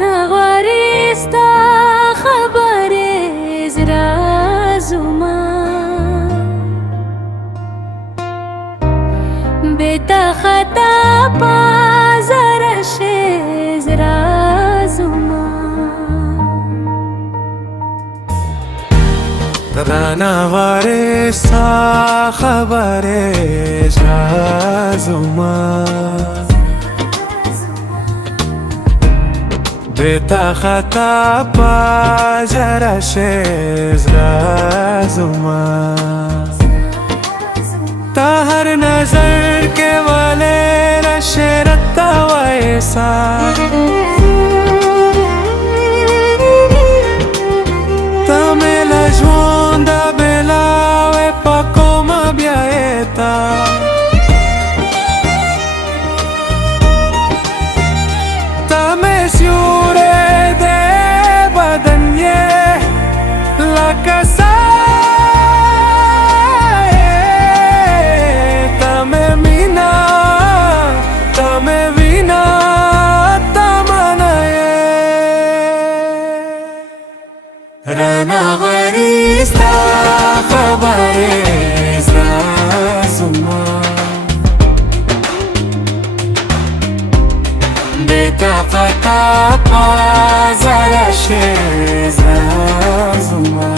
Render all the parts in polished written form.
نغوارستا خبرې زړه زما بېتا خطا پازر شي زړه زما رانا وارستا خبرې زړه زما بېتا خطا پازر شي زړه زما تا هر نظر के वाले रशे रत्ता वैसा तमे लजवंदा बेलावे पको मब्याएता तमे स्यूरे दे बदन्ये लकसा رانا غريستا خبرې زړه زما بېتا خطا پازر شي زړه زما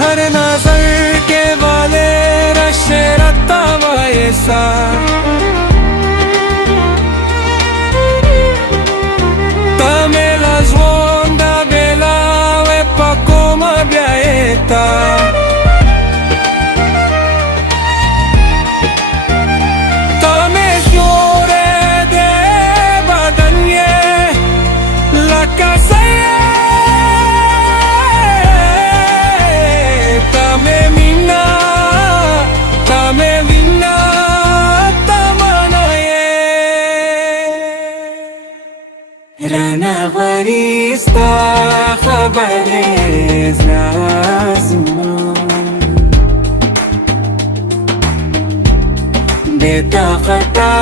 हर नजर के वाले रशे रत्ता वैसा तमे लजवंदा बेलावे पको मब्याएता तमे स्यूरे दे बदन्ये लकसा رانا غريستا خبرې زړه زما بېتا خطا